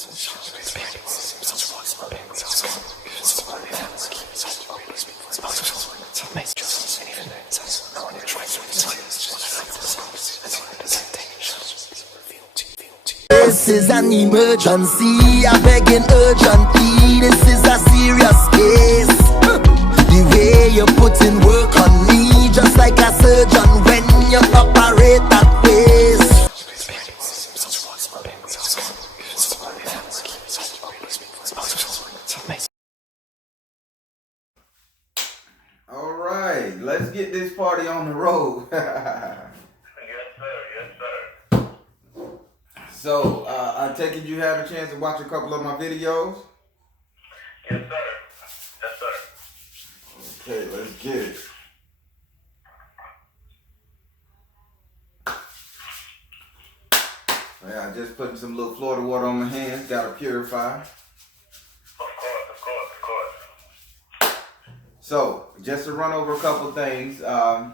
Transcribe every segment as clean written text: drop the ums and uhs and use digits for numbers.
This is an emergency, I beg an urgently. This is a serious case. The way you put in work on me, just like a surgeon when you operate that face. All right, let's get this party on the road. So, I take it you had a chance to watch a couple of my videos? Yes, sir. Yes, sir. Okay, let's get it. Yeah, I just putting some little Florida water on my hands, gotta purify. Of course. So, just to run over a couple things, I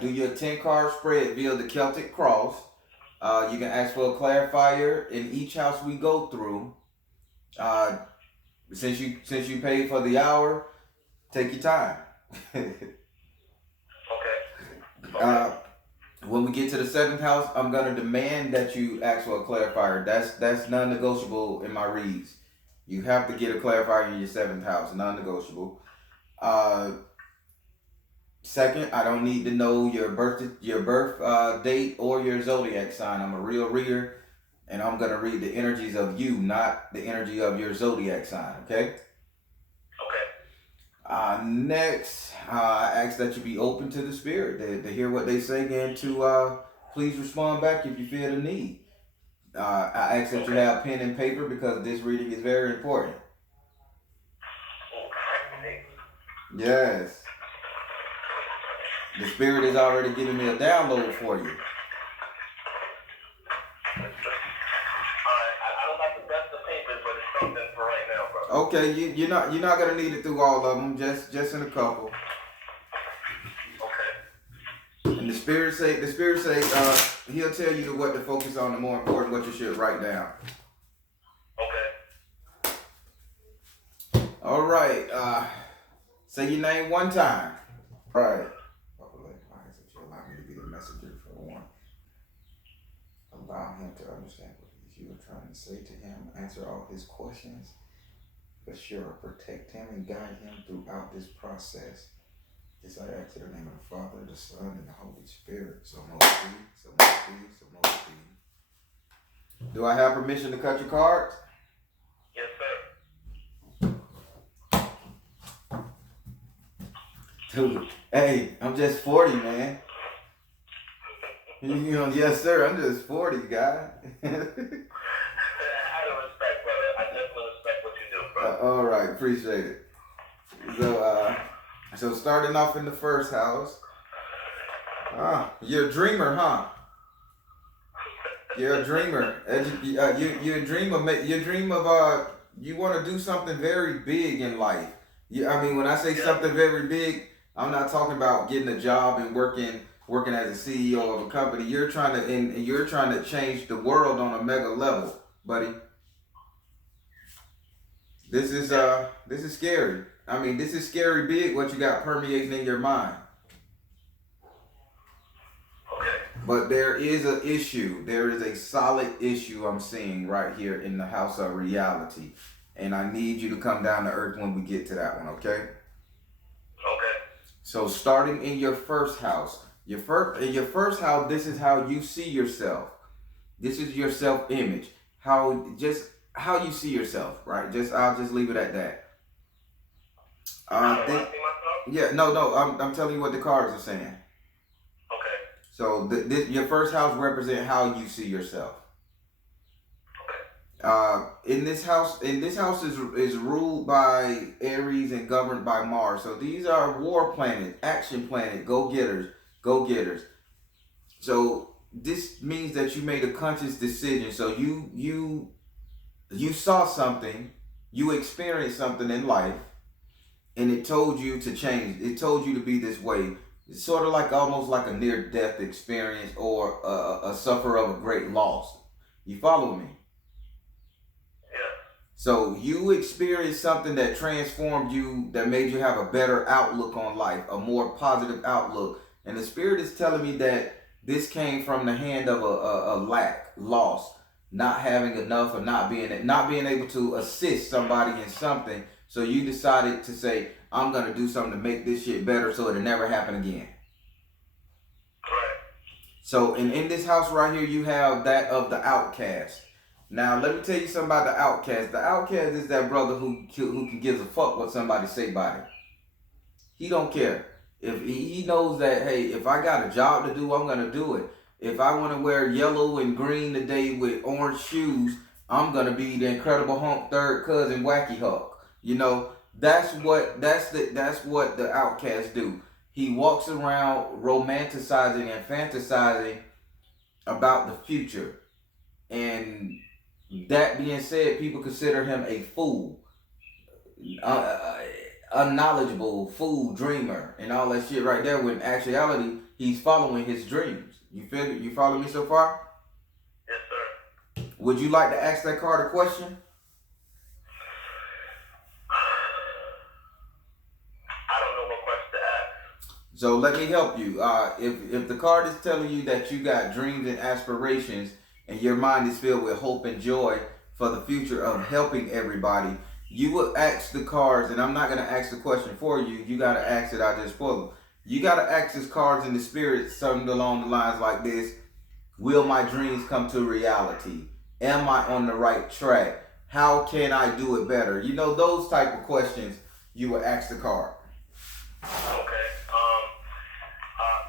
do your 10-card spread via the Celtic Cross. You can ask for a clarifier in each house we go through. Since you paid for the hour, take your time. Okay. When we get to the 7th house, I'm gonna demand that you ask for a clarifier. That's non-negotiable in my reads. You have to get a clarifier in your 7th house, non-negotiable. Second, I don't need to know your birth date or your zodiac sign. I'm a real reader, and I'm gonna read the energies of you, not the energy of your zodiac sign. Okay. Okay. Next, I ask that you be open to the spirit, to hear what they say, and to please respond back if you feel the need. I ask that you have pen and paper because this reading is very important. Okay. Yes. The spirit is already giving me a download for you. Alright, I don't like the best of papers, but it's something for right now, bro. Okay, you're not gonna need it through all of them, just in a couple. Okay. And the spirit say he'll tell you what to focus on, the more important what you should write down. Okay. All right. Say your name one time. All right. Allow me to be the messenger for one. Allow him to understand what you are trying to say to him. Answer all his questions. Assure, protect him, and guide him throughout this process. This I ask in the name of the Father, the Son, and the Holy Spirit. So most be, so most be, so most be. Do I have permission to cut your cards? Yes, sir. Dude, hey, I'm just 40, man. You know, yes, sir, I'm just 40, guy. I don't respect, brother. I definitely respect what you do, bro. All right, appreciate it. So starting off in the 1st house. You're a dreamer, huh? You're a dreamer. You dream of you want to do something very big in life. I mean, when I say something very big, I'm not talking about getting a job and working as a CEO of a company. You're trying to change the world on a mega level, buddy. This is scary. I mean, this is scary big what you got permeating in your mind. Okay. But there is an issue. There is a solid issue I'm seeing right here in the house of reality. And I need you to come down to earth when we get to that one, okay? Okay. So starting in your 1st house. In your first house, this is how you see yourself. This is your self-image. How you see yourself, right? I'll just leave it at that. I'm telling you what the cards are saying. Okay. So your 1st house represents how you see yourself. Okay. In this house is ruled by Aries and governed by Mars. So these are war planets, action planet, go-getters. So this means that you made a conscious decision. So you saw something, you experienced something in life, and it told you to change. It told you to be this way. It's sort of like almost like a near-death experience or a sufferer of a great loss. You follow me? So you experienced something that transformed you, that made you have a better outlook on life, a more positive outlook. And the spirit is telling me that this came from the hand of a lack, loss, not having enough, or not being able to assist somebody in something. So you decided to say, I'm gonna do something to make this shit better so it'll never happen again. Correct. So in this house right here, you have that of the outcast. Now, let me tell you something about the outcast. The outcast is that brother who can give a fuck what somebody say about him. He don't care. If he knows that, hey, if I got a job to do, I'm going to do it. If I want to wear yellow and green today with orange shoes, I'm going to be the Incredible Hulk third cousin Wacky Hulk. You know, that's what the outcasts do. He walks around romanticizing and fantasizing about the future. And that being said, people consider him a fool, unknowledgeable, fool, dreamer, and all that shit right there, when in actuality, he's following his dreams. You feel it? You follow me so far? Yes, sir. Would you like to ask that card a question? I don't know what question to ask. So let me help you. If the card is telling you that you got dreams and aspirations, and your mind is filled with hope and joy for the future of helping everybody, you will ask the cards, and I'm not going to ask the question for you. You got to ask it. I just pull them. You got to ask these cards in the spirit, something along the lines like this. Will my dreams come to reality? Am I on the right track? How can I do it better? You know, those type of questions you will ask the card. Okay.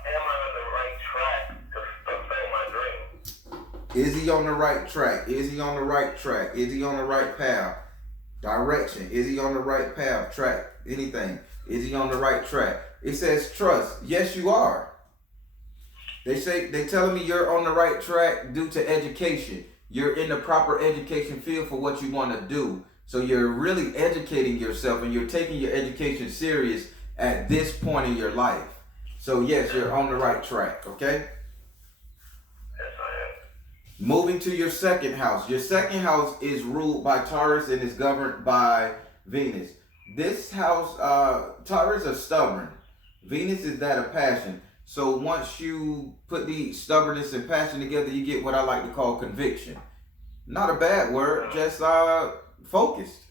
Am I on the right track to fulfill my dreams? Is he on the right track? Is he on the right track? Is he on the right path? Direction. Is he on the right path? Track. Anything. Is he on the right track? It says trust. Yes, you are. They telling me you're on the right track due to education. You're in the proper education field for what you want to do. So you're really educating yourself, and you're taking your education serious at this point in your life. So yes, you're on the right track, okay? Yes, I am. Moving to your second house. Your second house is ruled by Taurus and is governed by Venus. This house, Taurus are stubborn. Venus is that of passion. So once you put the stubbornness and passion together, you get what I like to call conviction. Not a bad word, just focused.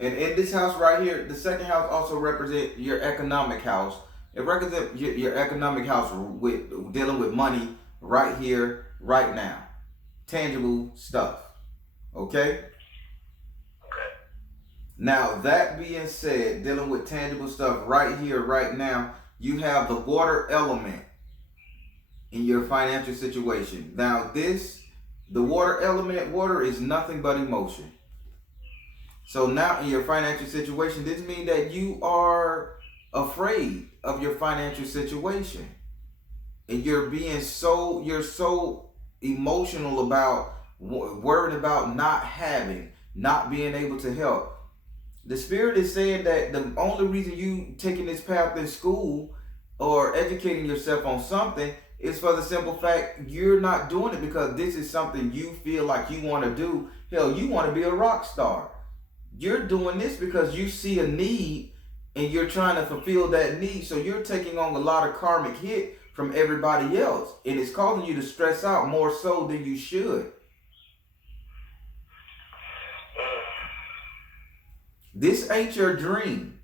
And in this house right here, the second house also represents your economic house. It represents your economic house with dealing with money right here, right now. Tangible stuff. Okay? Okay. Now, that being said, dealing with tangible stuff right here, right now, you have the water element in your financial situation. Now, the water element, water is nothing but emotion. So now in your financial situation, this means that you are afraid of your financial situation. And you're so emotional about, worried about not having, not being able to help. The spirit is saying that the only reason you taking this path in school or educating yourself on something is for the simple fact you're not doing it because this is something you feel like you want to do. Hell, you want to be a rock star. You're doing this because you see a need and you're trying to fulfill that need. So you're taking on a lot of karmic hit from everybody else. And it's causing you to stress out more so than you should. This ain't your dream.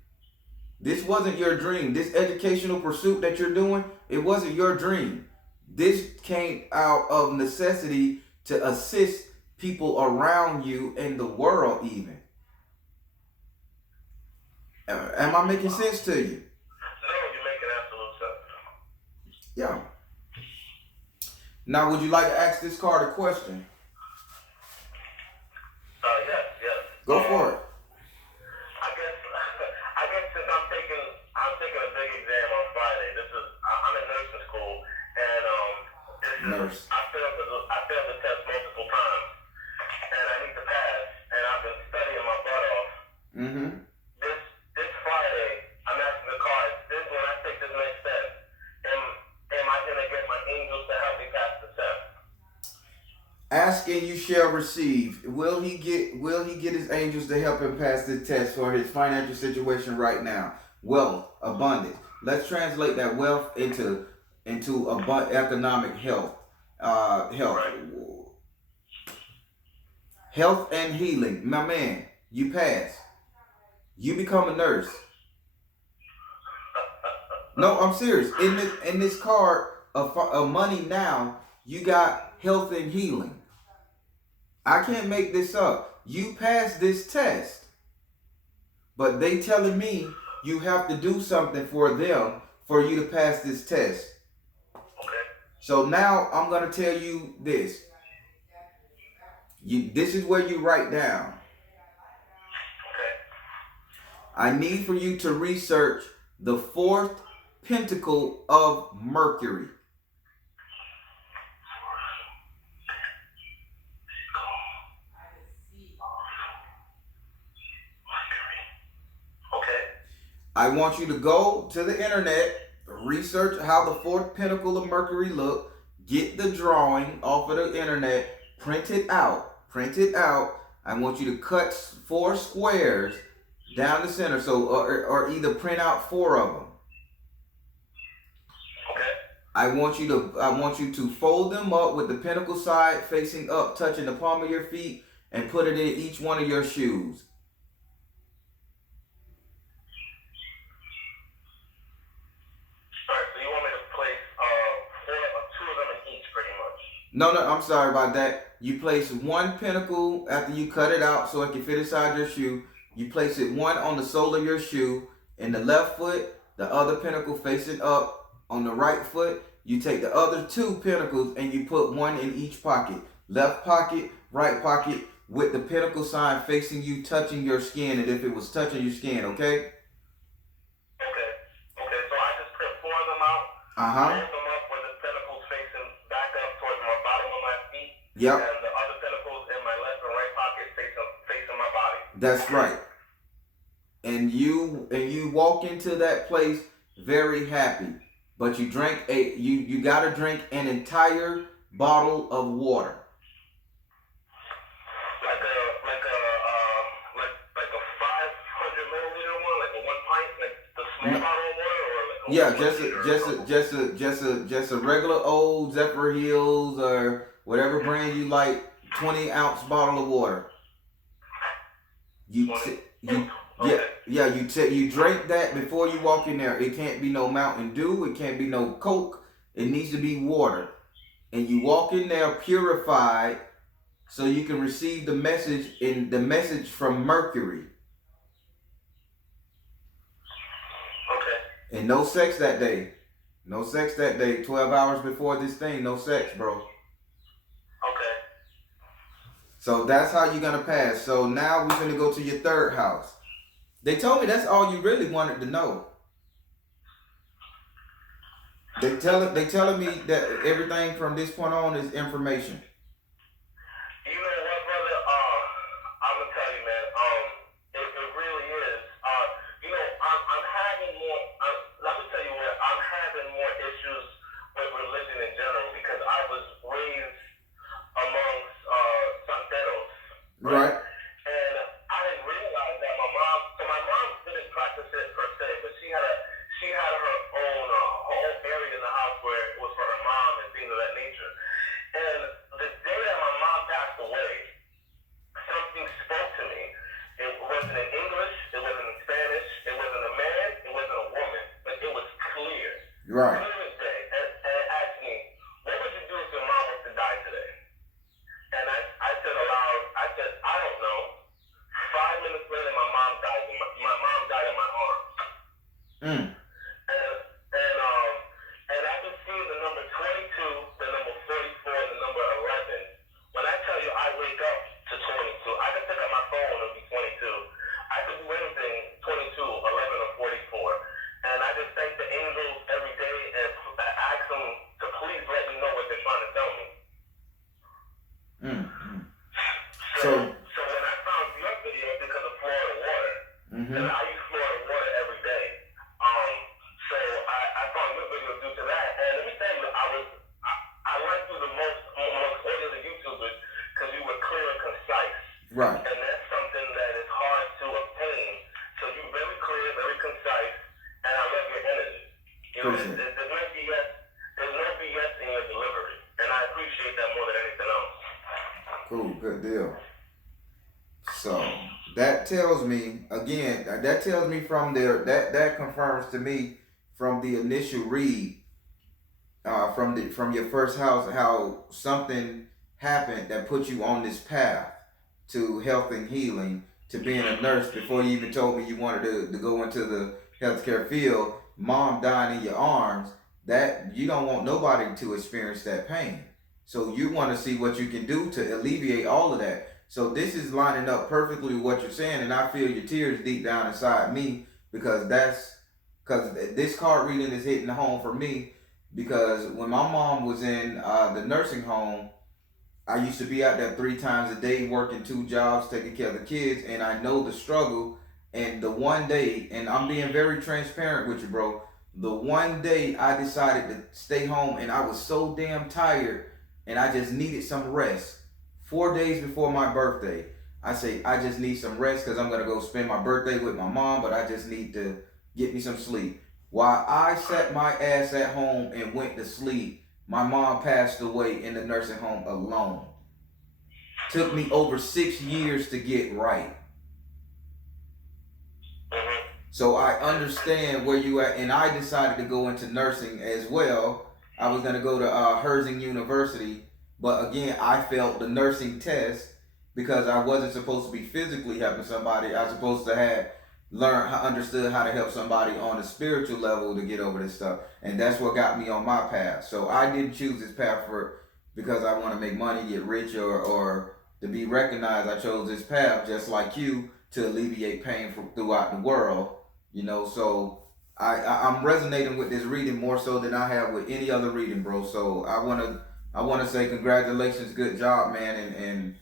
This wasn't your dream. This educational pursuit that you're doing, it wasn't your dream. This came out of necessity to assist people around you in the world even. Am I making sense to you? No, you're making absolute sense. Yeah. Now, would you like to ask this card a question? Yes. Go for it. I guess since I'm taking a big exam on Friday. I'm in nursing school, and Nurse. I failed the test multiple times, and I need to pass. And I've been studying my butt off. Mm-hmm. This Friday, I'm asking the cards. When I take this next step, am I gonna get my angels to help me pass the test? Ask ask and you shall receive. Will he get his angels to help him pass the test for his financial situation right now? Wealth, abundance. Let's translate that wealth into economic health. Health and healing. My man, you pass. You become a nurse. No, I'm serious. In this card of money now, you got health and healing. I can't make this up. You passed this test, but they telling me you have to do something for them for you to pass this test. Okay. So now I'm gonna tell you this. This is where you write down. Okay. I need for you to research the fourth pentacle of Mercury. I want you to go to the internet, research how the fourth pentacle of Mercury look, get the drawing off of the internet, print it out. I want you to cut 4 squares down the center, so or either print out 4 of them. Okay. I want you to fold them up with the pentacle side facing up, touching the palm of your feet, and put it in each one of your shoes. No, I'm sorry about that. You place 1 pentacle after you cut it out so it can fit inside your shoe. You place it 1 on the sole of your shoe in the left foot, the other pentacle facing up on the right foot. You take the other 2 pentacles and you put 1 in each pocket. Left pocket, right pocket, with the pentacle sign facing you, touching your skin, and if it was touching your skin, okay? Okay, so I just put 4 of them out. Uh-huh. Yep. And the other pentacles in my left and right pocket facing my body. That's right. And you walk into that place very happy, but you drank you gotta drink an entire bottle of water. Like a 500 milliliter one, like a 1 pint, like the small bottle of water, or like a just a regular old Zephyr Hills or whatever brand you like, 20-ounce bottle of water. You drink that before you walk in there. It can't be no Mountain Dew. It can't be no Coke. It needs to be water. And you walk in there purified so you can receive the message from Mercury. Okay. And no sex that day. 12 hours before this thing, no sex, bro. So that's how you're going to pass. So now we're going to go to your 3rd house. They told me that's all you really wanted to know. They telling me that everything from this point on is information. You know what, brother? I'm going to tell you, man. It really is. I'm having more, let me tell you what, I'm having more issues with religion in general because I was raised amongst santeros, right? And I didn't realize that my mom didn't practice it per se, but she had her own area in the house where it was for her mom and things of that nature. And the day that my mom passed away, something spoke to me. It wasn't in English, it wasn't in Spanish, it wasn't a man, it wasn't a woman, but it was clear. Right. Clear as day. And it asked me, what would you do if your mom was to die today? And I said aloud, I don't know. 5 minutes later, my mom died. My mom died in my arms. And I've been seeing the number 22, the number 44, and the number 11. When I tell you I wake up to 22, I can pick up my phone and it'll be 22. I could do anything 22, 11, or 44. And I just thank the angels every day and ask them to please let me know what they're trying to tell me. So when I found your video because of Florida water, and I use Florida water every day, so I found your video due to that. And let me tell you, I went through the most all the other YouTubers because Right. And that's something that is hard to obtain. So you're very clear, very concise, and I love your energy. You know, there's no BS. There's no BS in your delivery, and I appreciate that more than anything else. Cool, good deal. So that tells me again. That tells me from there. That confirms to me from the initial read, from your first house, how something happened that put you on this path to health and healing, to being a nurse before you even told me you wanted to go into the healthcare field. Mom dying in your arms. That you don't want nobody to experience that pain. So you want to see what you can do to alleviate all of that. So this is lining up perfectly with what you're saying, and I feel your tears deep down inside me because this card reading is hitting home for me. Because when my mom was in the nursing home, I used to be out there 3 times a day working 2 jobs, taking care of the kids, and I know the struggle. And the one day, and I'm being very transparent with you, bro. The one day I decided to stay home, and I was so damn tired, and I just needed some rest. 4 days before my birthday, I say I just need some rest because I'm gonna go spend my birthday with my mom, but I just need to get me some sleep. While I sat my ass at home and went to sleep, my mom passed away in the nursing home alone. Took me over 6 years to get right. So I understand where you at, and I decided to go into nursing as well. I was gonna go to Herzing University, but again, I failed the nursing test because I wasn't supposed to be physically helping somebody. I was supposed to have understood how to help somebody on a spiritual level to get over this stuff, and that's what got me on my path. So I didn't choose this path because I want to make money, get rich, or to be recognized. I chose this path just like you to alleviate pain throughout the world. You know, so I'm resonating with this reading more so than I have with any other reading, bro. So I wanna say congratulations, good job, man, and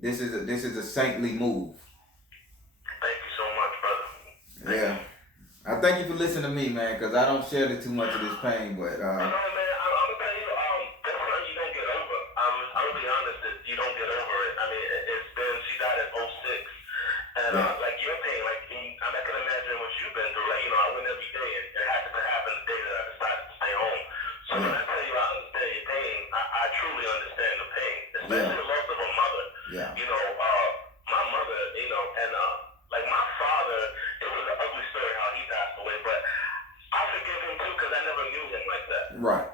this is a saintly move. Thank you so much, brother. Yeah, I thank you for listening to me, man, because I don't share too much of this pain, but No, man, I'm gonna tell you, that's something you don't get over. I'll be honest, that you don't get over it. I mean, she died in 06, and like your pain, I can imagine what you've been through. Like, I went every day, and it happened to happen the day that I decided to stay home. So when I tell you I understand your pain, I truly understand the pain, especially the loss of a mother. Yeah. My mother, and like my father, it was an ugly story how he passed away, but I forgive him too because I never knew him like that. Right.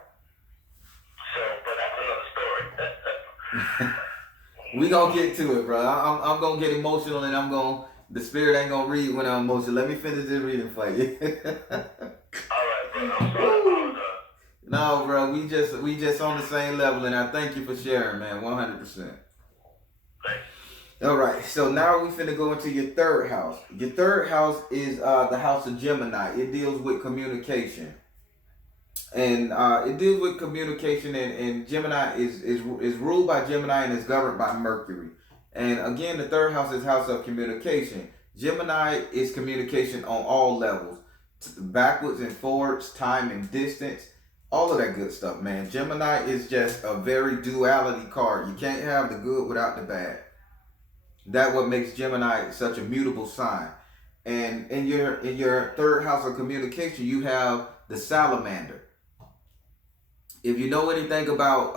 So, but that's another story. We gonna get to it, bro. I'm gonna get emotional, and the spirit ain't gonna read when I'm emotional. Let me finish this reading for you. All right, bro. I'm sorry. No, bro. We just on the same level, and I thank you for sharing, man. 100%. All right, so now we finna go into your third house. Your third house is the house of Gemini. It deals with communication, and it deals with communication. And Gemini is ruled by Gemini and is governed by Mercury. And again, the third house is house of communication. Gemini is communication on all levels, backwards and forwards, time and distance, all of that good stuff, man. Gemini is just a very duality card. You can't have the good without the bad. That's what makes Gemini such a mutable sign. And in your third house of communication, you have the salamander. If you know anything about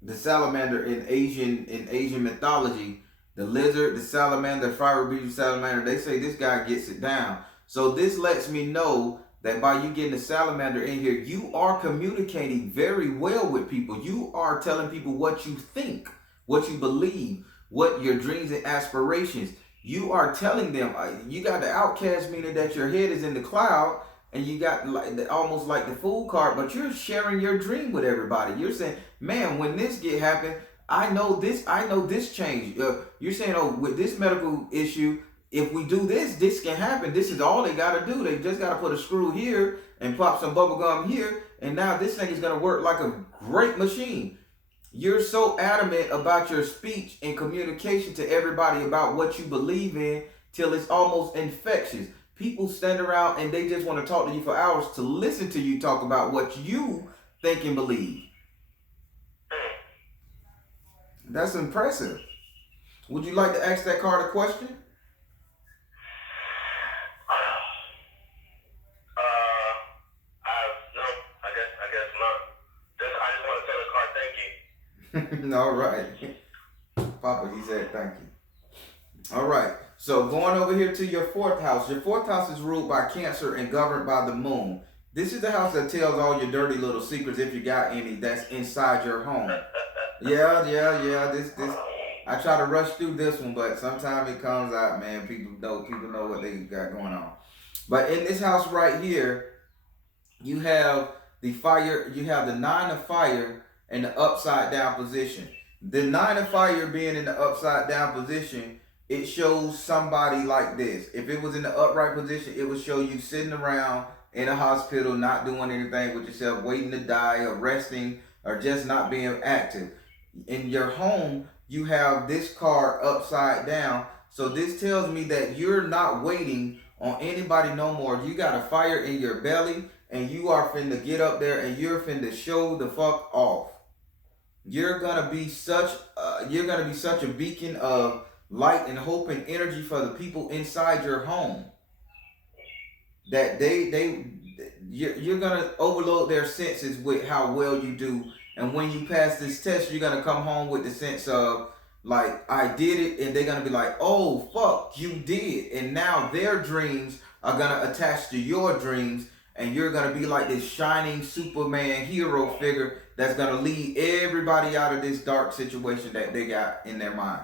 the salamander in Asian mythology, the lizard, the salamander, fire breathing salamander, they say this guy gets it down. So this lets me know that by you getting the salamander in here, you are communicating very well with people. You are telling people what you think, what you believe, what your dreams and aspirations. You are telling them. You got the outcast, meaning that your head is in the cloud, and you got almost like the fool card, but you're sharing your dream with everybody. You're saying, man, when this happen, I know this change. You're saying, oh, with this medical issue, if we do this can happen. This is all they got to do. They just got to put a screw here and pop some bubble gum here, and now this thing is going to work like a great machine. You're so adamant about your speech and communication to everybody about what you believe in till it's almost infectious. People stand around and they just want to talk to you for hours to listen to you talk about what you think and believe. That's impressive. Would you like to ask that card a question? No, I guess not. I just want to tell the card thank you. All right. Papa, he said thank you. All right. So going over here to your fourth house. Your fourth house is ruled by Cancer and governed by the moon. This is the house that tells all your dirty little secrets, if you got any, that's inside your home. Yeah. This I try to rush through this one, but sometimes it comes out, man. People know what they got going on. But in this house right here, you have the fire, you have the 9 of fire in the upside down position. The 9 of fire being in the upside down position, it shows somebody like this. If it was in the upright position, it would show you sitting around in a hospital, not doing anything with yourself, waiting to die or resting or just not being active. In your home, you have this card upside down. So this tells me that you're not waiting on anybody no more. You got a fire in your belly and you are finna get up there and you're finna show the fuck off. You're gonna be such a beacon of light and hope and energy for the people inside your home. That you're gonna overload their senses with how well you do. And when you pass this test, you're gonna come home with the sense of like, I did it, and they're gonna be like, oh fuck, you did. And now their dreams are gonna attach to your dreams, and you're gonna be like this shining Superman hero figure that's gonna lead everybody out of this dark situation that they got in their mind.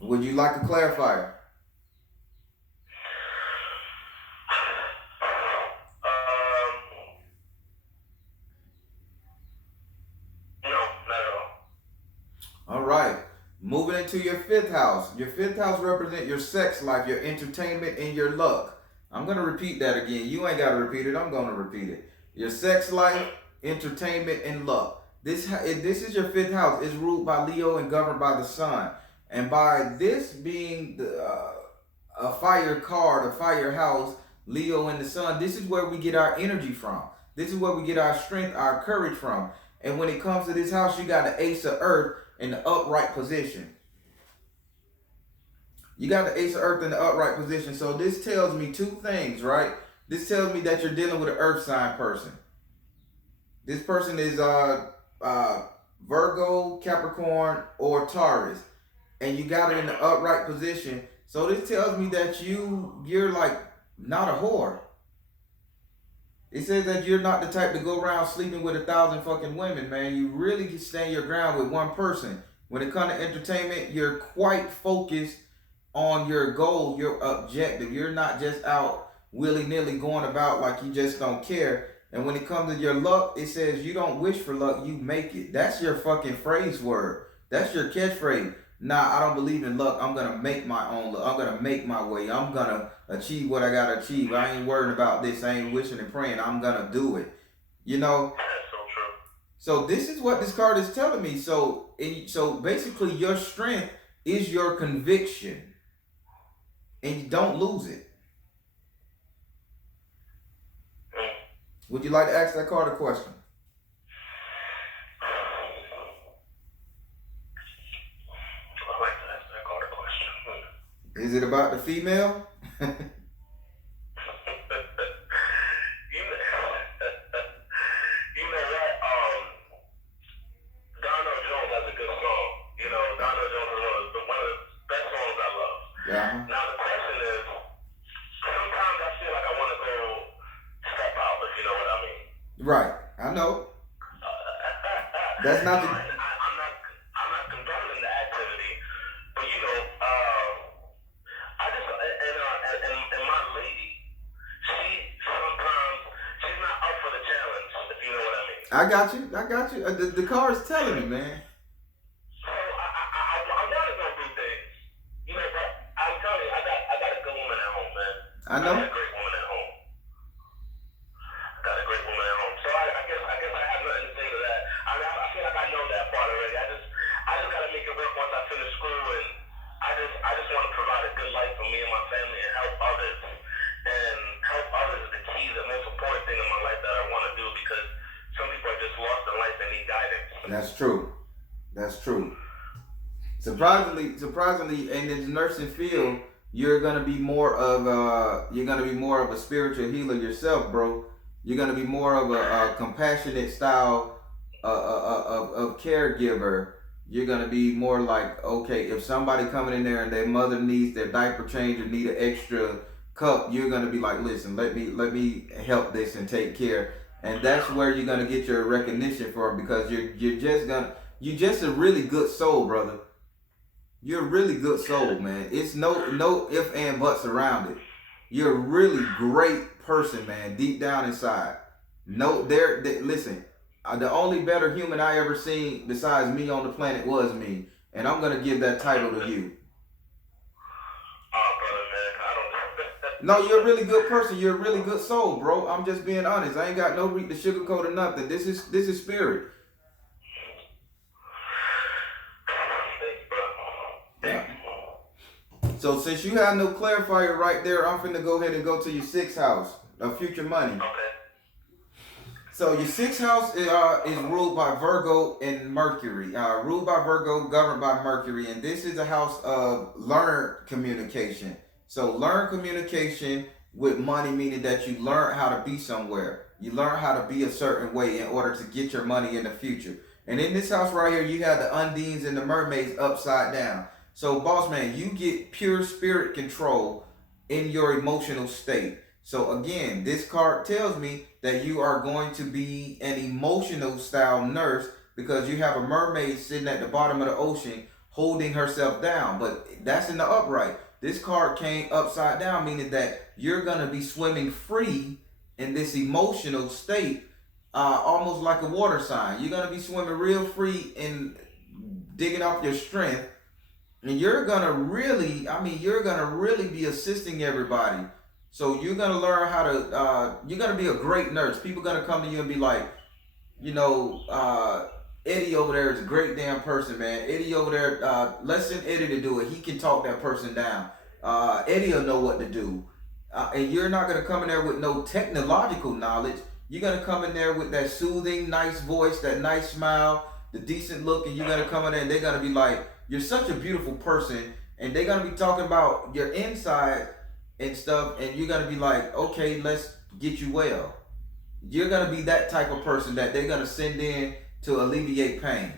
Would you like a clarifier? All right, moving into your fifth house. Your fifth house represents your sex life, your entertainment, and your luck. I'm going to repeat that again. You ain't got to repeat it. I'm going to repeat it. Your sex life, entertainment, and luck. This is your fifth house. It's ruled by Leo and governed by the sun. And by this being a fire card, a fire house, Leo and the sun, this is where we get our energy from. This is where we get our strength, our courage from. And when it comes to this house, you got the Ace of Earth in the upright position. You got the Ace of Earth in the upright position. So this tells me two things, right? This tells me that you're dealing with an earth sign person. This person is Virgo, Capricorn, or Taurus. And you got it in the upright position. So this tells me that you're like not a whore. It says that you're not the type to go around sleeping with 1,000 fucking women, man. You really can stand your ground with one person. When it comes to entertainment, you're quite focused on your goal, your objective. You're not just out willy-nilly going about like you just don't care. And when it comes to your luck, it says you don't wish for luck, you make it. That's your fucking phrase word. That's your catchphrase. Nah, I don't believe in luck. I'm going to make my own luck. I'm going to make my way. I'm going to achieve what I got to achieve. I ain't worried about this. I ain't wishing and praying. I'm going to do it. You know? That's so true. So this is what this card is telling me. So basically your strength is your conviction. And you don't lose it. Would you like to ask that card a question? Is it about the female? You know what? Donald Jones has a good song. You know, Donald Jones is one of the best songs I love. Yeah. Now the question is, sometimes I feel like I want to go step out, if you know what I mean. Right. I know. That's not the... I'm not condoning the activity, but you know, and my lady, she's not up for the challenge, if you know what I mean. I got you. The card's telling me, man. So I want to go do things, you know, but I'm telling you, I got a good woman at home, man. I know. I got a great woman at home. So I guess I have nothing to say to that. I feel like I know that part already. I just gotta make it work once I finish school, and I just want to provide a good life for me and my family and help others. And help others is the key, the most important thing in my life that I want to do, because some people are just lost in life and need guidance. That's true. That's true. Surprisingly, in this nursing field, you're gonna be more of a spiritual healer yourself, bro. You're gonna be more of a compassionate style of caregiver. You're gonna be more like, okay, if somebody coming in there and their mother needs their diaper change or need an extra cup, you're gonna be like, listen, let me help this and take care. And that's where you're gonna get your recognition for it, because you're just a really good soul, brother. You're a really good soul, man. It's no if and buts around it. You're a really great person, man, deep down inside. No, listen, the only better human I ever seen besides me on the planet was me. And I'm going to give that title to you. Oh, brother, man, I don't know. No, you're a really good person. You're a really good soul, bro. I'm just being honest. I ain't got no reason to sugarcoat or nothing. This is spirit. Yeah. So since you have no clarifier right there, I'm finna go ahead and go to your sixth house of future money. Okay. So your sixth house is ruled by Virgo and Mercury. Ruled by Virgo, governed by Mercury, and this is a house of learned communication. So learn communication with money, meaning that you learn how to be somewhere. You learn how to be a certain way in order to get your money in the future. And in this house right here, you have the undines and the mermaids upside down. So boss man, you get pure spirit control in your emotional state. So again, this card tells me that you are going to be an emotional style nurse, because you have a mermaid sitting at the bottom of the ocean holding herself down. But that's in the upright. This card came upside down, meaning that you're going to be swimming free in this emotional state, almost like a water sign. You're going to be swimming real free and digging off your strength. And you're going to really be assisting everybody. So you're going to learn how to, you're going to be a great nurse. People are going to come to you and be like, Eddie over there is a great damn person, man. Eddie over there, let's send Eddie to do it. He can talk that person down. Eddie will know what to do. And you're not going to come in there with no technological knowledge. You're going to come in there with that soothing, nice voice, that nice smile, the decent look, and you're going to come in there and they're going to be like, you're such a beautiful person. And they're going to be talking about your inside and stuff, and you're gonna be like, okay, let's get you well. You're gonna be that type of person that they're gonna send in to alleviate pain.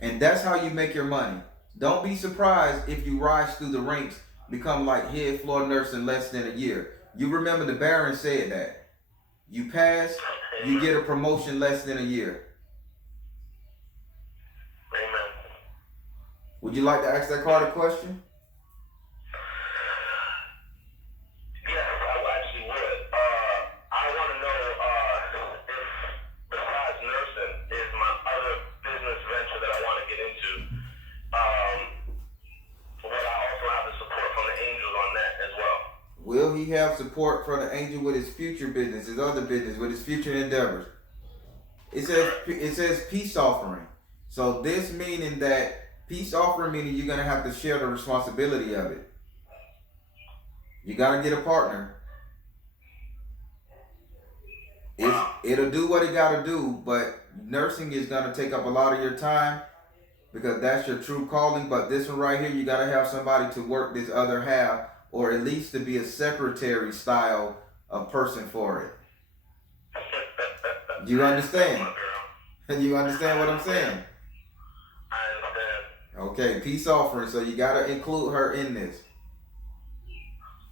And that's how you make your money. Don't be surprised if you rise through the ranks, become like head floor nurse in less than a year. You remember the Baron said that. You pass, you get a promotion less than a year. Amen. Would you like to ask that card a question? Will he have support from the angel with his future business, his other business, with his future endeavors? It says peace offering. So this meaning that peace offering meaning you're gonna have to share the responsibility of it. You gotta get a partner. It'll do what it gotta do, but nursing is gonna take up a lot of your time because that's your true calling. But this one right here, you gotta have somebody to work this other half, or at least to be a secretary style of person for it. Do you understand? Do you understand what I'm saying? I understand. Okay, peace offering. So you gotta include her in this.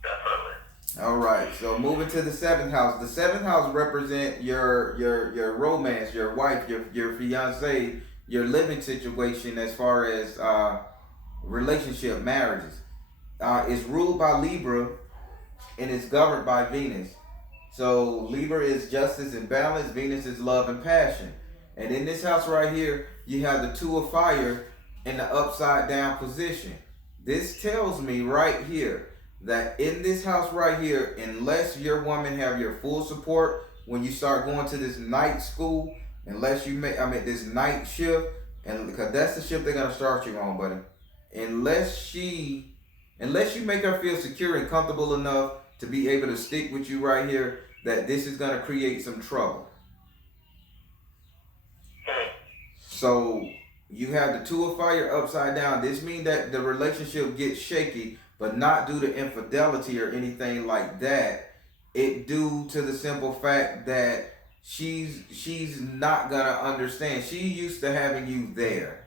Definitely. All right. So moving to the seventh house. The seventh house represent your romance, your wife, your fiance, your living situation as far as relationship, marriages. It's ruled by Libra and it's governed by Venus. So Libra is justice and balance. Venus is love and passion. And in this house right here, you have the two of fire in the upside down position. This tells me right here that in this house right here, unless your woman have your full support when you start going to this night school, unless you make, this night shift, and because that's the shift they're gonna start you on, buddy. Unless you make her feel secure and comfortable enough to be able to stick with you right here, that this is going to create some trouble. So You have the two of fire upside down. This means that the relationship gets shaky, but not due to infidelity or anything like that. It due to the simple fact that she's not gonna understand. She used to having you there.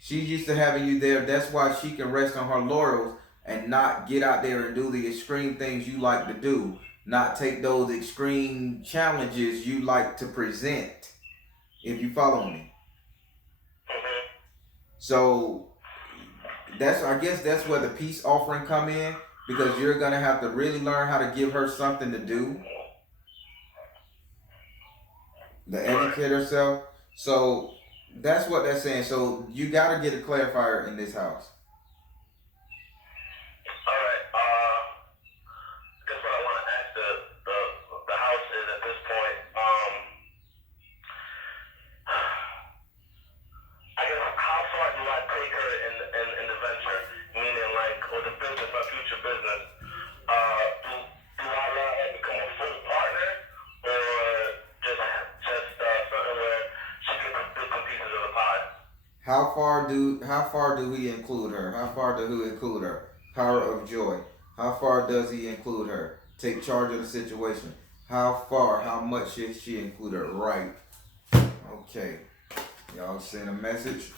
She's used to having you there. That's why she can rest on her laurels and not get out there and do the extreme things you like to do. Not take those extreme challenges you like to present. If you follow me. So I guess that's where the peace offering come in, because you're gonna have to really learn how to give her something to do. To educate herself. So that's what that's saying. So you gotta get a clarifier in this house. Alright, guess what I want to ask the house is at this point, I guess how far do I take her in the venture? Meaning like, or the business, my future business, do I want her to become a full partner, or just something where she gets bits and pieces of the pie? How far do we include her? How far do we include her? Power of joy. How far does he include her? Take charge of the situation. How far? How much should she include her? Right. Okay. Y'all send a message.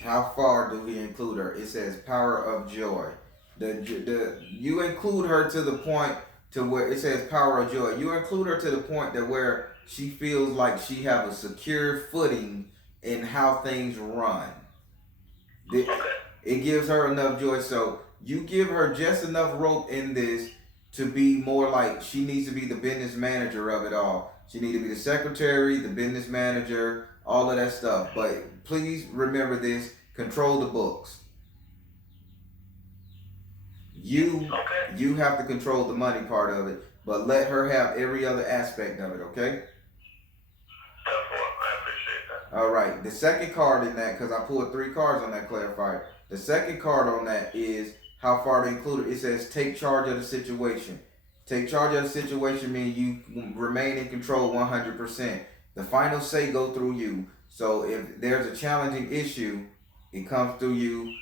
How far do we include her? It says power of joy. You include her to the point to where it says power of joy. You include her to the point that where she feels like she have a secure footing in how things run. It gives her enough joy. So you give her just enough rope in this to be more like she needs to be the business manager of it all. She needs to be the secretary, the business manager, all of that stuff. But please remember this: control the books. You have to control the money part of it, but let her have every other aspect of it. Okay. I appreciate that. All right. The second card in that, because I pulled 3 cards on that clarifier. The second card on that is how far to include it. It says take charge of the situation. Take charge of the situation means you remain in control 100%. The final say go through you. So if there's a challenging issue, it comes through you.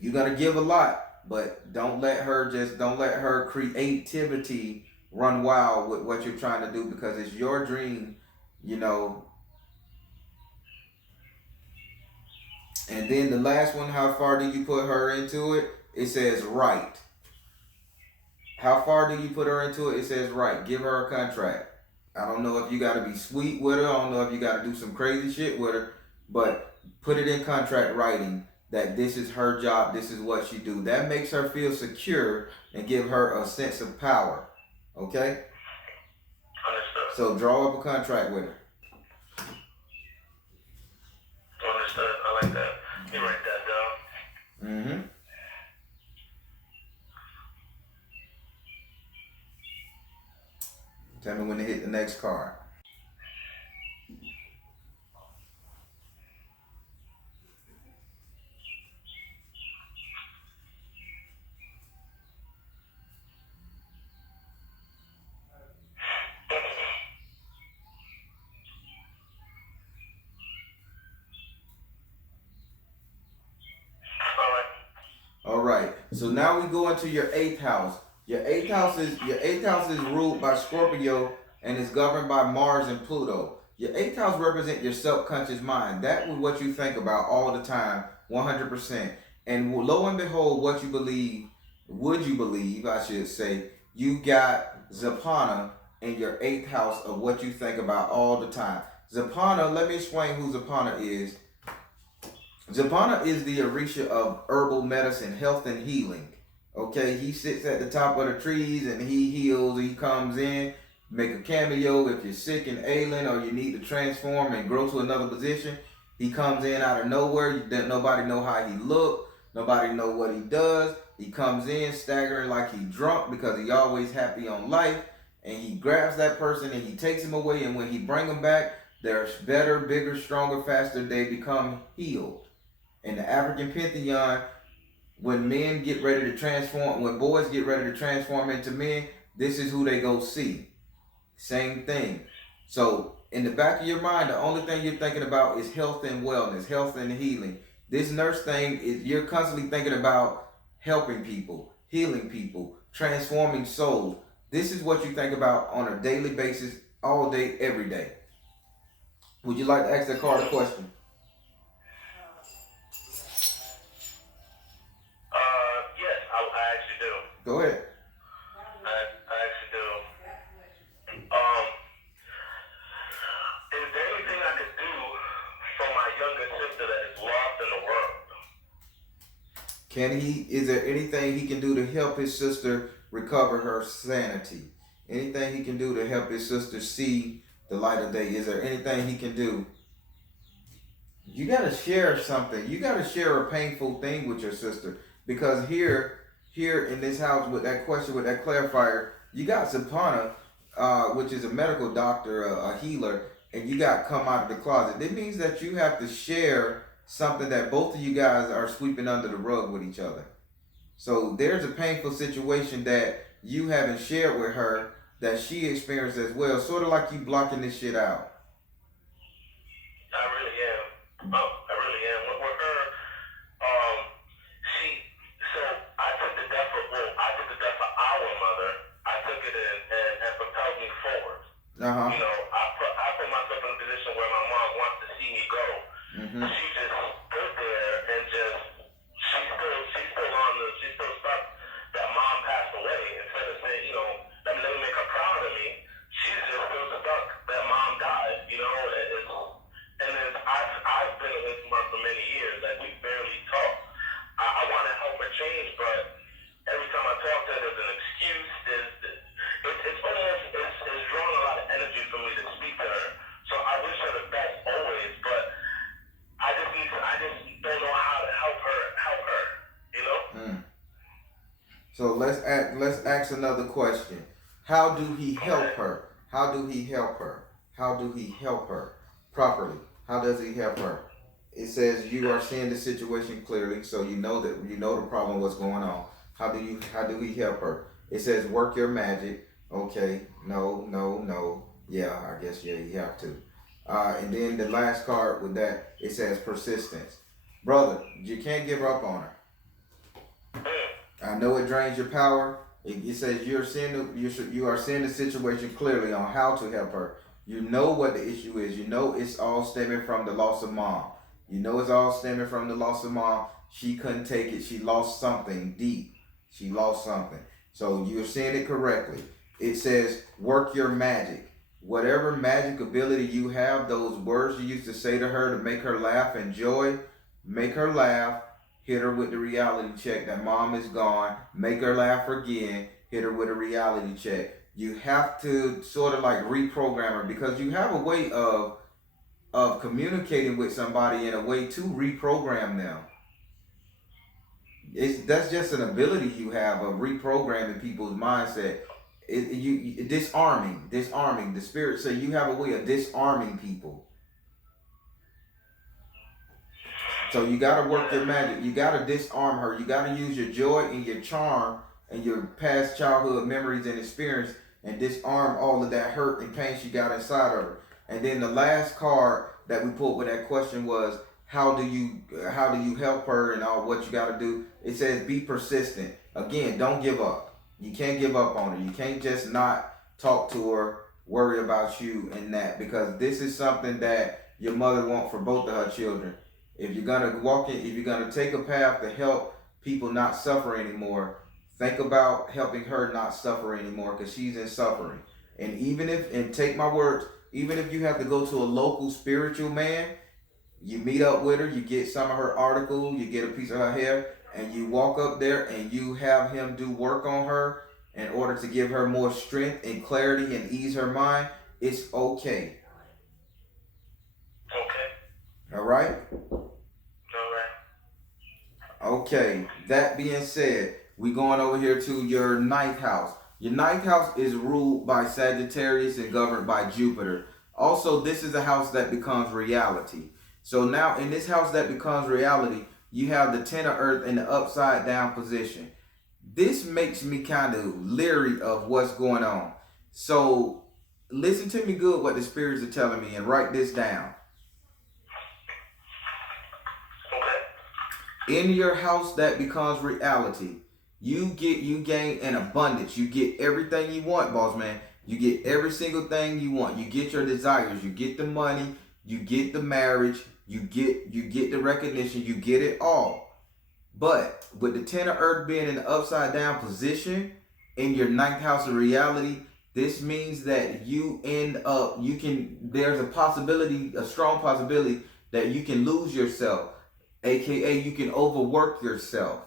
You're gonna give a lot, but don't let her creativity run wild with what you're trying to do, because it's your dream, you know. And then the last one, how far do you put her into it? It says right. How far do you put her into it? It says right. Give her a contract. I don't know if you got to be sweet with her. I don't know if you got to do some crazy shit with her. But put it in contract writing that this is her job. This is what she do. That makes her feel secure and give her a sense of power. Okay? Understood. So draw up a contract with her. Understood. I like that. You write that down. Mm-hmm. Tell me when to hit the next card. All right. So now we go into your 8th house. Your eighth house is ruled by Scorpio and is governed by Mars and Pluto. Your 8th house represents your subconscious mind. That was what you think about all the time, 100%. And lo and behold, would you believe, I should say, you got Zapana in your 8th house of what you think about all the time. Zapana, let me explain who Zapana is. Zapana is the Orisha of herbal medicine, health and healing. Okay, he sits at the top of the trees and he heals. He comes in, make a cameo if you're sick and ailing or you need to transform and grow to another position. He comes in out of nowhere. Nobody know how he look. Nobody know what he does. He comes in staggering like he drunk because he always happy on life. And he grabs that person and he takes him away. And when he bring them back, they're better, bigger, stronger, faster. They become healed. In the African pantheon, when men get ready to transform, when boys get ready to transform into men, this is who they go see. Same thing. So in the back of your mind, the only thing you're thinking about is health and wellness, health and healing. This nurse thing is you're constantly thinking about helping people, healing people, transforming souls. This is what you think about on a daily basis, all day, every day. Would you like to ask that card a question? Yes, I actually do. Go ahead. I actually do. Is there anything I could do for my younger sister that is lost in the world? Is there anything he can do to help his sister recover her sanity? Anything he can do to help his sister see the light of day? Is there anything he can do? You got to share something. You got to share a painful thing with your sister. Because here in this house with that question, with that clarifier, you got Zapana, which is a medical doctor, a healer, and you got come out of the closet. It means that you have to share something that both of you guys are sweeping under the rug with each other. So there's a painful situation that you haven't shared with her that she experienced as well, sort of like you blocking this shit out. I really am. I really am. With her, I took the death of our mother. I took it and propelled me forward. Uh-huh. You know, I put myself in a position where my mom wants to see me go. Mm-hmm. She just stood there and she's still stuck that mom passed away. Instead of saying, you know, let me make her proud of me, she's just still stuck that mom died. You know, I've been with her for many years. Like, we barely talk. I want to help her change, but every time I talk to her, there's an excuse. It's drawing a lot of energy for me to speak to her. So I wish her the best always, but I just don't know how to help her, you know? So let's ask another question. How do he help her? How do he help her? How do he help her properly? How does he help her? It says you are seeing the situation clearly, so you know the problem, what's going on. How do he help her? It says work your magic. Okay, no. Yeah, I guess you have to. And then the last card with that, it says persistence. Brother, you can't give up on her. I know it drains your power. It says you are seeing the situation clearly on how to help her. You know what the issue is. You know it's all stemming from the loss of mom. You know it's all stemming from the loss of mom. She couldn't take it. She lost something deep. She lost something. So you're seeing it correctly. It says work your magic. Whatever magic ability you have, those words you used to say to her to make her laugh and joy, make her laugh. Hit her with the reality check that mom is gone. Make her laugh again. Hit her with a reality check. You have to sort of like reprogram her, because you have a way of communicating with somebody in a way to reprogram them. That's just an ability you have of reprogramming people's mindset. Disarming. The spirit say you have a way of disarming people. So you got to work your magic. You got to disarm her. You got to use your joy and your charm and your past childhood memories and experience and disarm all of that hurt and pain she got inside of her. And then the last card that we pulled with that question was, how do you help her and all what you got to do? It says be persistent. Again, don't give up. You can't give up on her. You can't just not talk to her, worry about you and that, because this is something that your mother wants for both of her children. If you're gonna take a path to help people not suffer anymore, think about helping her not suffer anymore, because she's in suffering. And take my words, even if you have to go to a local spiritual man, you meet up with her, you get some of her article, you get a piece of her hair, and you walk up there and you have him do work on her in order to give her more strength and clarity and ease her mind. It's okay. Okay. All right? Okay, that being said, we going over here to your 9th house. Your 9th house is ruled by Sagittarius and governed by Jupiter. Also, this is a house that becomes reality. So now in this house that becomes reality, you have the 10 of Earth in the upside down position. This makes me kind of leery of what's going on. So listen to me good what the spirits are telling me and write this down. Okay. In your house that becomes reality, you gain an abundance. You get everything you want, boss man. You get every single thing you want. You get your desires. You get the money. You get the marriage. You get the recognition. You get it all. But with the 10 of earth being in the upside down position in your ninth house of reality, this means that you end up, there's a possibility, a strong possibility that you can lose yourself, aka you can overwork yourself.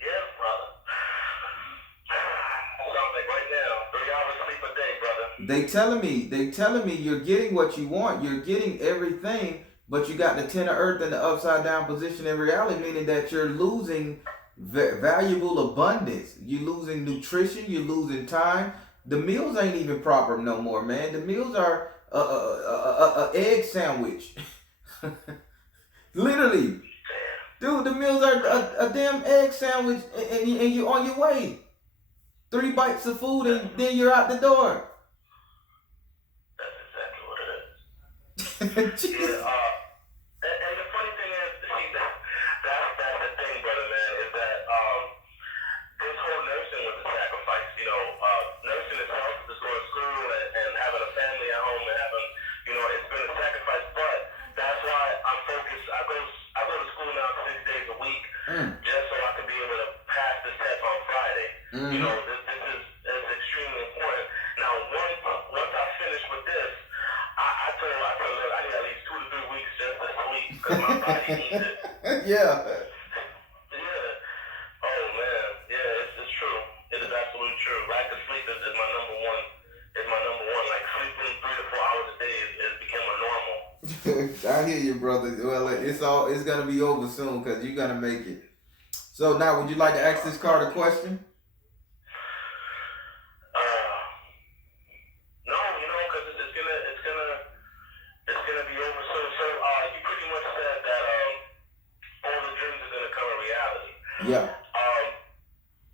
Yes, brother. Sounds like right now, 3 hours sleep a day, brother. They telling me you're getting what you want, you're getting everything, but you got the 10 of earth in the upside down position in reality, meaning that you're losing valuable abundance. You're losing nutrition, you're losing time. The meals ain't even proper no more, man. The meals are a egg sandwich. Literally. Dude, the meals are a damn egg sandwich, and you're on your way. 3 bites of food and then you're out the door. That's exactly what it is. Yeah, and the funny thing is, see, that's the thing, brother, man, is that this whole nursing was a sacrifice. You know, nursing itself, just going to school and having a family at home and having, you know, it's been a sacrifice. But that's why I'm focused. I go to school now 6 days a week, just so I can be able to pass this test on Friday. You know, this is extremely important. Now, once I finish with this, I told her, look, I need at least 2 to 3 weeks just to sleep because my body needs it. Yeah. Yeah. Oh man. Yeah, it's true. It is absolutely true. Lack of sleep is my number one. Is my number one. Like sleeping 3 to 4 hours a day is become a normal. I hear you, brother. Well, it's gonna be over soon because you're gonna make it. So now, would you like to ask this card a question? No, you know, because it's gonna be over soon. So you pretty much said that all the dreams are gonna come in reality. Yeah.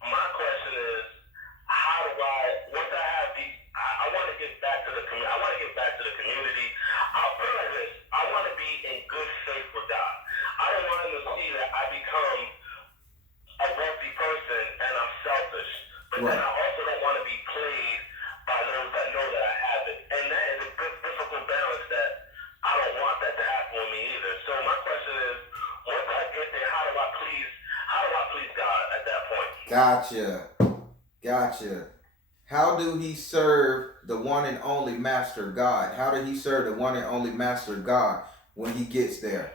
My question is, how do once I have these, I want to get back to the community. I want to get back to the community. I'll put it like this: I want to be in good faith with God. I don't want him to see that I become a wealthy person and I'm selfish, but then I also don't want to be played by those that know that I have it. And that is a good, difficult balance that I don't want that to happen with me either. So my question is, once I get there, how do I please God at that point? Gotcha. How do he serve the one and only Master God? How did he serve the one and only Master God when he gets there?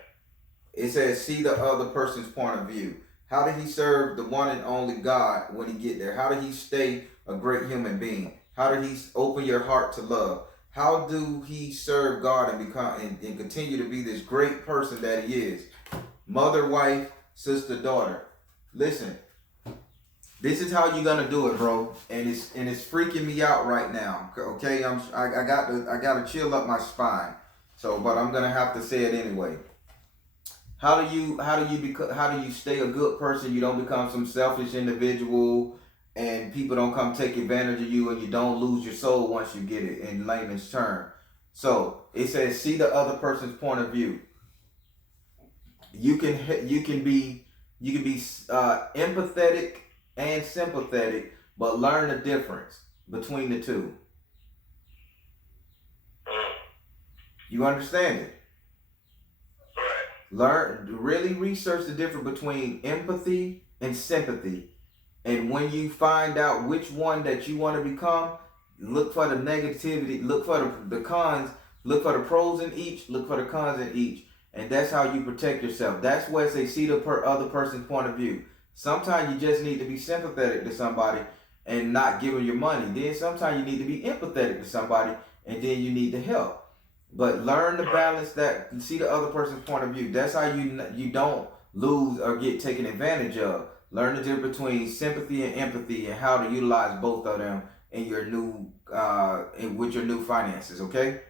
It says, see the other person's point of view. How did he serve the one and only God when he get there? How did he stay a great human being? How did he open your heart to love? How do he serve God and become and continue to be this great person that he is? Mother, wife, sister, daughter. Listen, this is how you're gonna do it, bro. And it's freaking me out right now. Okay, I got to chill up my spine. So, but I'm gonna have to say it anyway. How do you stay a good person? You don't become some selfish individual, and people don't come take advantage of you, and you don't lose your soul once you get it. In layman's term, so it says see the other person's point of view. You can be empathetic and sympathetic, but learn the difference between the two. You understand it? Really research the difference between empathy and sympathy. And when you find out which one that you want to become, look for the negativity, look for the cons, look for the pros in each, look for the cons in each. And that's how you protect yourself. That's where they see the other person's point of view. Sometimes you just need to be sympathetic to somebody and not give them your money. Then sometimes you need to be empathetic to somebody and then you need to help. But learn to balance that, see the other person's point of view. That's how you don't lose or get taken advantage of. Learn the difference between sympathy and empathy and how to utilize both of them in your new with your new finances, okay?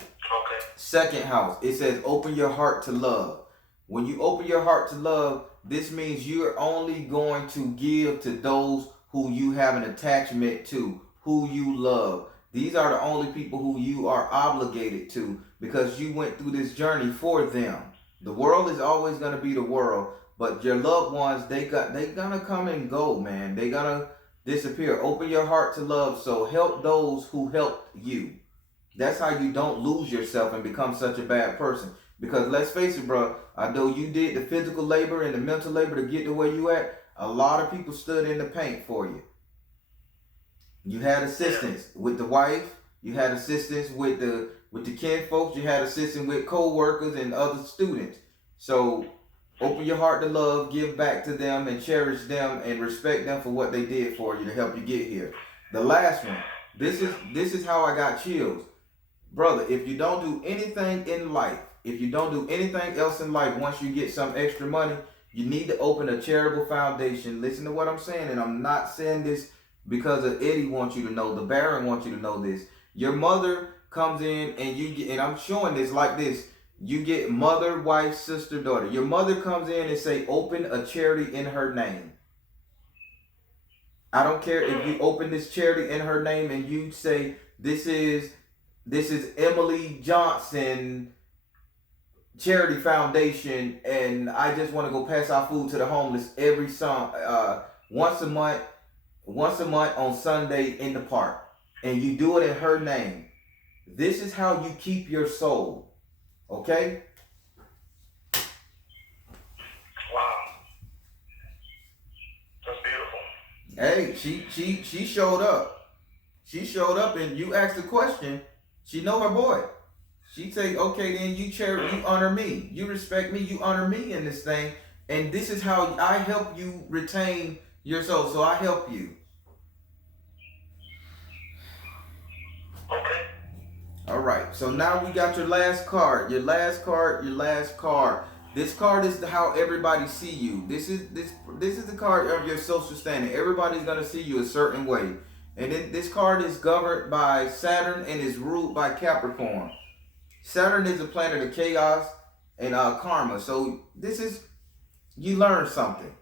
Okay. Second house, it says open your heart to love. When you open your heart to love, this means you're only going to give to those who you have an attachment to, who you love. These are the only people who you are obligated to because you went through this journey for them. The world is always going to be the world, but your loved ones, they gonna come and go, man. They gonna disappear. Open your heart to love, so help those who helped you. That's how you don't lose yourself and become such a bad person. Because let's face it, bro, although you did the physical labor and the mental labor to get to where you at, a lot of people stood in the paint for you. You had assistance with the wife, you had assistance with the kin folks, you had assistance with co-workers and other students. So open your heart to love, give back to them and cherish them and respect them for what they did for you to help you get here. The last one, this is how I got chills. Brother, if you don't do anything in life, if you don't do anything else in life once you get some extra money, you need to open a charitable foundation. Listen to what I'm saying, and I'm not saying this because of Eddie wants you to know, the Baron wants you to know this. Your mother comes in and you get, and I'm showing this like this, you get mother, wife, sister, daughter. Your mother comes in and say, open a charity in her name. I don't care if you open this charity in her name and you say, this is Emily Johnson Charity Foundation, and I just want to go pass out food to the homeless every once a month on Sunday in the park, and you do it in her name. This is how you keep your soul. Okay? Wow. That's beautiful. Hey, she showed up. She showed up and you asked the question. She know her boy. She say, okay, then you honor me. You respect me, you honor me in this thing. And this is how I help you retain your soul. So I help you. Okay. All right. So now we got your last card. Your last card. This card is how everybody see you. This is the card of your social standing. Everybody's gonna see you a certain way. And then this card is governed by Saturn and is ruled by Capricorn. Saturn is a planet of chaos and karma. So you learn something.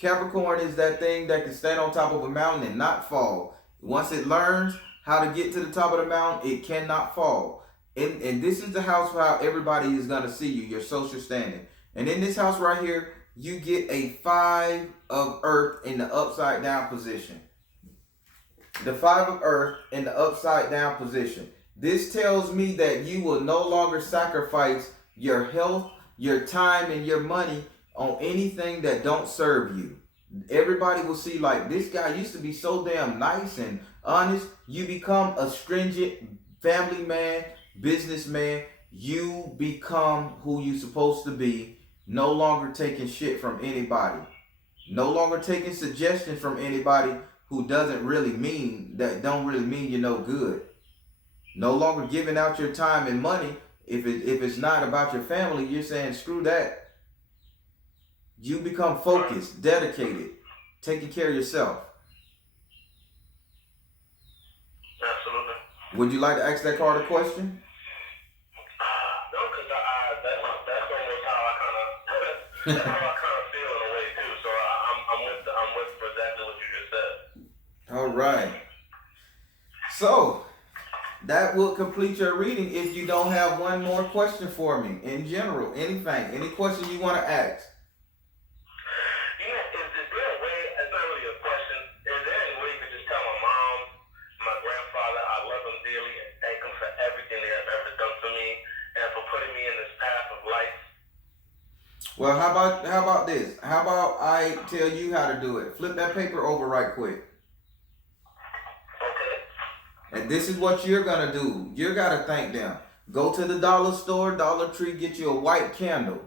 Capricorn is that thing that can stand on top of a mountain and not fall. Once it learns how to get to the top of the mountain, it cannot fall. And this is the house where how everybody is going to see you, your social standing. And in this house right here, you get a 5 of Earth in the upside down position. The 5 of Earth in the upside down position. This tells me that you will no longer sacrifice your health, your time, and your money on anything that don't serve you. Everybody will see like, this guy used to be so damn nice and honest. You become a stringent family man, businessman. You become who you supposed to be. No longer taking shit from anybody. No longer taking suggestions from anybody who don't really mean you no good. No longer giving out your time and money if it's not about your family. You're saying screw that. You become focused, dedicated, taking care of yourself. Absolutely. Would you like to ask that card a question? No, because that's almost how I kind of that's how I kind of feel in a way too. So I'm with exactly what you just said. All right. So that will complete your reading if you don't have one more question for me in general. Anything, any question you want to ask. You know, is there a way, it's not really a question, is there any way you could just tell my mom, my grandfather, I love them dearly and thank them for everything they have ever done for me and for putting me in this path of life? Well, how about this? How about I tell you how to do it? Flip that paper over right quick. And this is what you're going to do. You're going to thank them. Go to the dollar store, Dollar Tree, get you a white candle.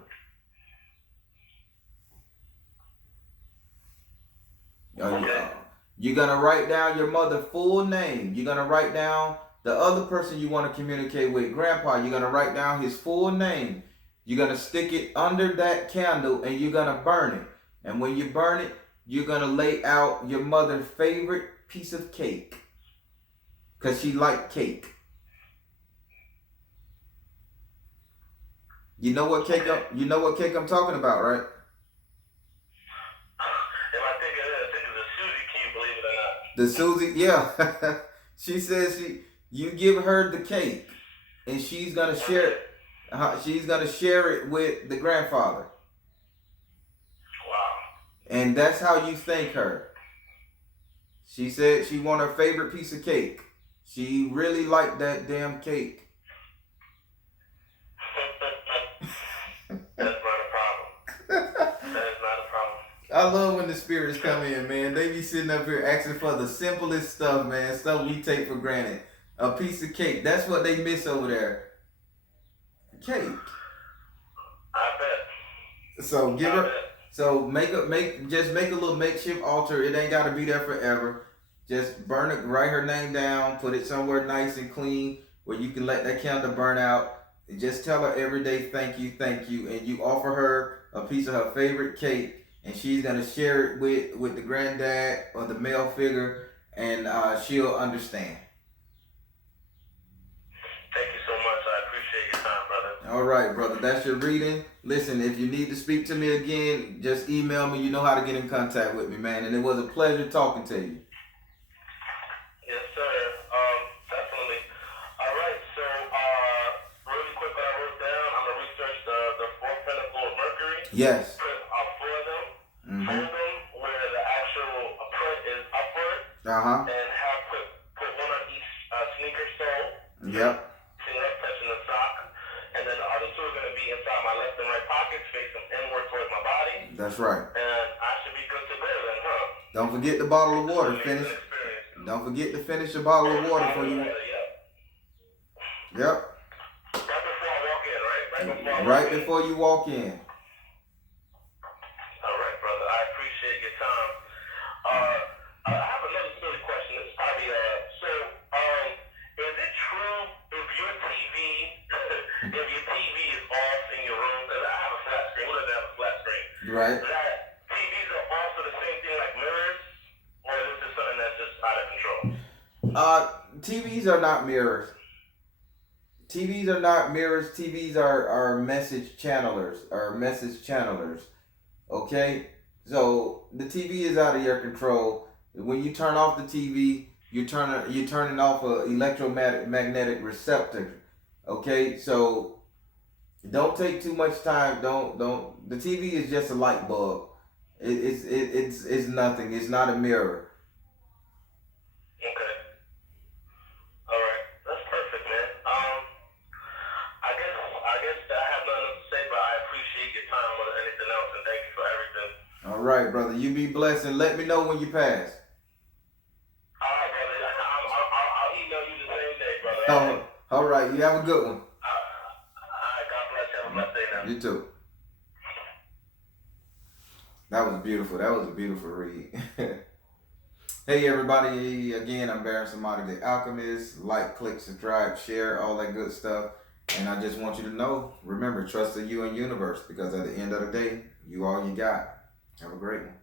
You're going to write down your mother's full name. You're going to write down the other person you want to communicate with, Grandpa. You're going to write down his full name. You're going to stick it under that candle and you're going to burn it. And when you burn it, you're going to lay out your mother's favorite piece of cake. Because she liked cake. You know what cake I'm talking about, right? If I think of it, I think of the Suzy The Susie, yeah. She says you give her the cake, and she's gonna share. She's gonna share it with the grandfather. Wow. And that's how you thank her. She said she want her favorite piece of cake. She really liked that damn cake. That's not a problem. That is not a problem. I love when the spirits come in, man. They be sitting up here asking for the simplest stuff, man. Stuff we take for granted. A piece of cake. That's what they miss over there. Cake. I bet. So give I her. bet. So make a little makeshift altar. It ain't gotta be there forever. Just burn it. Write her name down. Put it somewhere nice and clean where you can let that candle burn out. And just tell her every day, thank you, and you offer her a piece of her favorite cake, and she's gonna share it with the granddad or the male figure, and she'll understand. Thank you so much. I appreciate your time, brother. All right, brother. That's your reading. Listen, if you need to speak to me again, just email me. You know how to get in contact with me, man. And it was a pleasure talking to you. Yes, sir. Definitely. All right. So, really quick, what I wrote down, I'm gonna research the fourth pinnacle of Mercury. Yes. Put four of them. Mm-hmm. Fold them where the actual print is upward, and have put one on each sneaker sole. Yep. Touching the sock, and then the other two are going to be inside my left and right pockets, facing inward towards my body. That's right. And I should be good to go then, huh? Don't forget the bottle of water. Finish. Don't forget to finish a bottle of water for you. Yep. Right before I walk in, right? Right before you walk in. All right, brother. I appreciate your time. I have another silly question. It's probably is it true if your TV is off in your room? Because I have a flat screen. Who doesn't have a flat screen? Right. That TVs are also the same thing like mirrors, or is this something that's just out of control? TVs are not mirrors. TVs are not mirrors. TVs are message channelers. Okay? So the TV is out of your control. When you turn off the TV, you're turning off an electromagnetic receptor. Okay? So don't take too much time. Don't the TV is just a light bulb. It's nothing. It's not a mirror. Okay. All right. That's perfect, man. I guess I have nothing else to say, but I appreciate your time more than anything else, and thank you for everything. All right, brother. You be blessed, and let me know when you pass. All right, brother. I'll email you the same day, brother. All right. You have a good one. All right. God bless you. Have a blessed day now. You too. That was beautiful. That was a beautiful read. Hey everybody, again, I'm Baron Samadi, the Alchemist. Like, click, subscribe, share, all that good stuff. And I just want you to know, remember, trust in you and universe, because at the end of the day, you all you got. Have a great one.